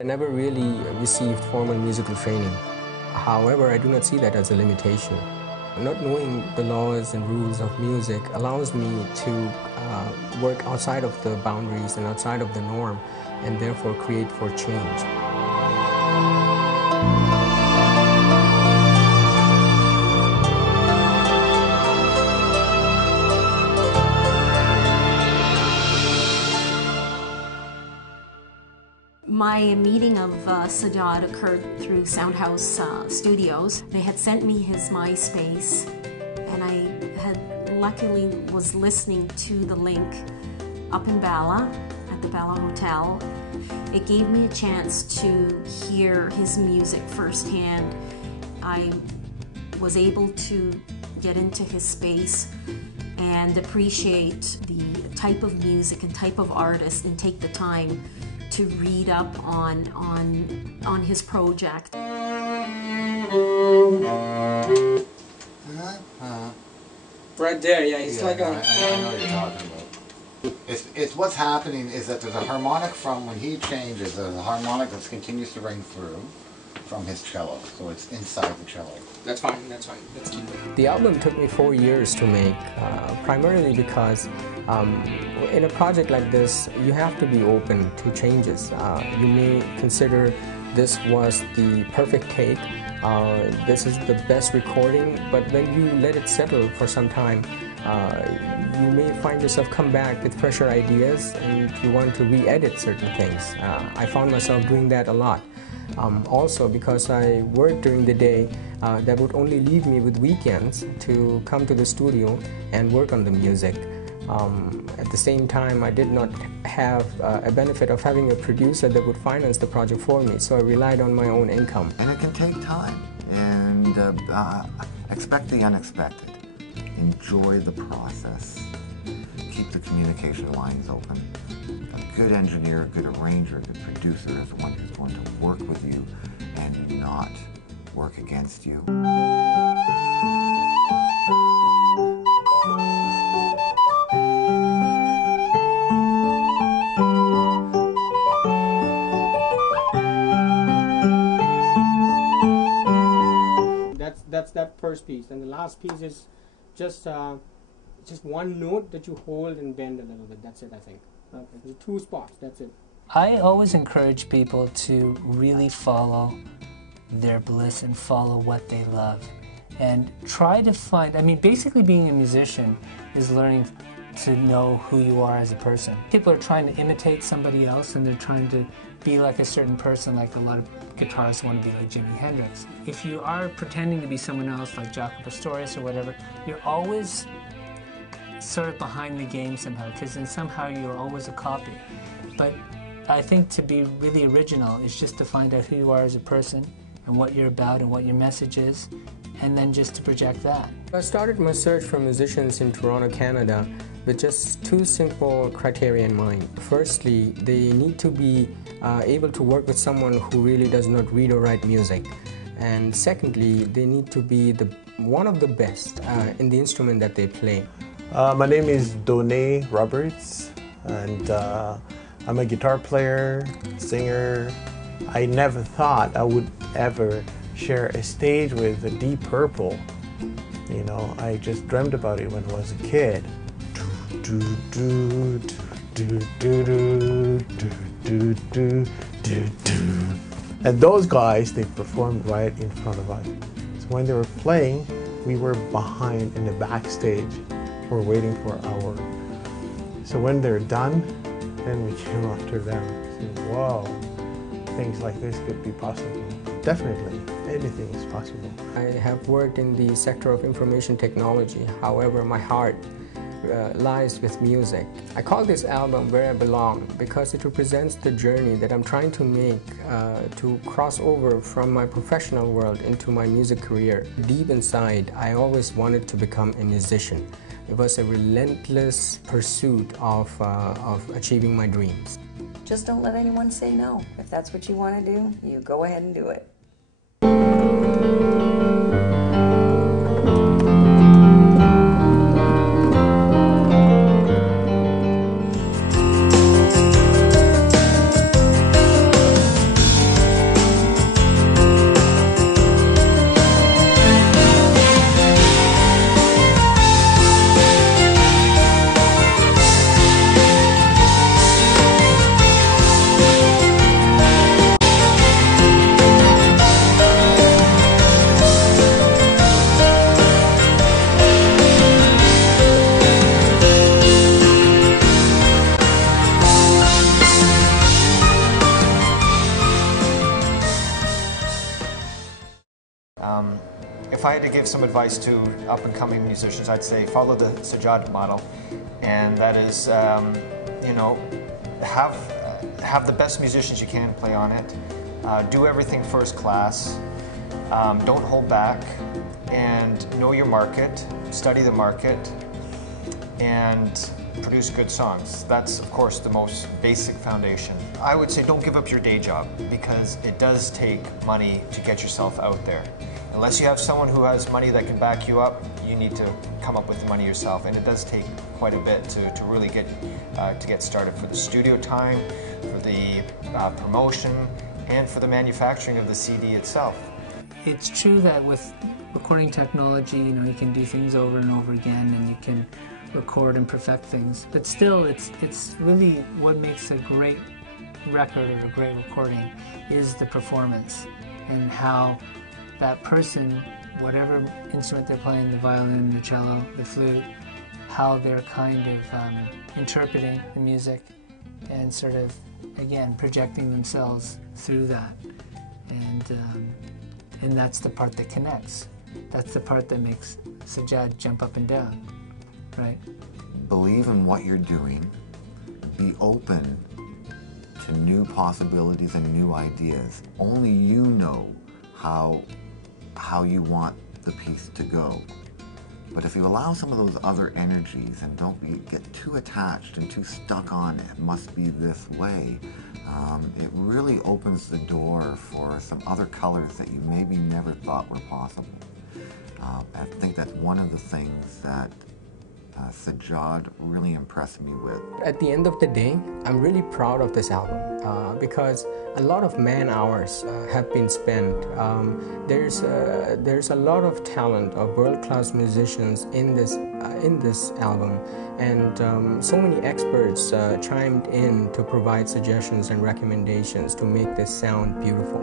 I never really received formal musical training. However, I do not see that as a limitation. Not knowing the laws and rules of music allows me to work outside of the boundaries and outside of the norm, and therefore create for change. My meeting of Sajjad occurred through Soundhouse Studios. They had sent me his MySpace, and I had luckily was listening to the link up in Bala, at the Bala Hotel. It gave me a chance to hear his music firsthand. I was able to get into his space and appreciate the type of music and type of artist, and take the time to read up on his project. Right there, yeah, it's like a... I know what you're talking about. It's what's happening is that there's a harmonic from when he changes, there's a harmonic that continues to ring through from his cello, so it's inside the cello. That's fine, let's keep it. The album took me 4 years to make, primarily because in a project like this, you have to be open to changes. You may consider this was the perfect take, this is the best recording, but when you let it settle for some time, you may find yourself come back with fresher ideas and you want to re-edit certain things. I found myself doing that a lot. Also, because I worked during the day, that would only leave me with weekends to come to the studio and work on the music. At the same time, I did not have a benefit of having a producer that would finance the project for me, so I relied on my own income. And it can take time, and expect the unexpected. Enjoy the process. Keep the communication lines open. A good engineer, a good arranger, a good producer is the one who's going to work with you and not work against you. That's that first piece, and the last piece is just one note that you hold and bend a little bit. That's it, I think. Okay. There's 2 spots, that's it. I always encourage people to really follow their bliss and follow what they love. And try to find, I mean, basically being a musician is learning to know who you are as a person. People are trying to imitate somebody else, and they're trying to be like a certain person, like a lot of guitarists want to be like Jimi Hendrix. If you are pretending to be someone else, like Jaco Pastorius or whatever, you're always sort of behind the game somehow, because then somehow you're always a copy. But I think to be really original is just to find out who you are as a person and what you're about and what your message is, and then just to project that. I started my search for musicians in Toronto, Canada with just 2 simple criteria in mind. Firstly, they need to be able to work with someone who really does not read or write music. And secondly, they need to be one of the best in the instrument that they play. My name is Done Roberts, and I'm a guitar player, singer. I never thought I would ever share a stage with the Deep Purple. You know, I just dreamt about it when I was a kid. And those guys, they performed right in front of us. So when they were playing, we were behind in the backstage. We're waiting for our. So when they're done, then we came after them. So, whoa, things like this could be possible. Definitely, anything is possible. I have worked in the sector of information technology. However, my heart lies with music. I call this album Where I Belong because it represents the journey that I'm trying to make to cross over from my professional world into my music career. Deep inside, I always wanted to become a musician. It was a relentless pursuit of achieving my dreams. Just don't let anyone say no. If that's what you want to do, you go ahead and do it. if I had to give some advice to up-and-coming musicians, I'd say follow the Sajjad model, and that is, you know, have the best musicians you can play on it, do everything first class, don't hold back, and know your market, study the market, and produce good songs. That's, of course, the most basic foundation. I would say don't give up your day job, because it does take money to get yourself out there. Unless you have someone who has money that can back you up, you need to come up with the money yourself, and it does take quite a bit to really get started, for the studio time, for the promotion, and for the manufacturing of the CD itself. It's true that with recording technology, you know, you can do things over and over again, and you can record and perfect things. But still, it's really what makes a great record or a great recording is the performance, and how that person, whatever instrument they're playing, the violin, the cello, the flute, how they're kind of interpreting the music and sort of, again, projecting themselves through that. And that's the part that connects. That's the part that makes Sajjad jump up and down, right? Believe in what you're doing. Be open to new possibilities and new ideas. Only you know how you want the piece to go. But if you allow some of those other energies and don't get too attached and too stuck on it must be this way, it really opens the door for some other colors that you maybe never thought were possible. I think that's one of the things that Sajjad really impressed me with. At the end of the day, I'm really proud of this album because a lot of man hours have been spent. There's a lot of talent of world-class musicians in this album, and so many experts chimed in to provide suggestions and recommendations to make this sound beautiful.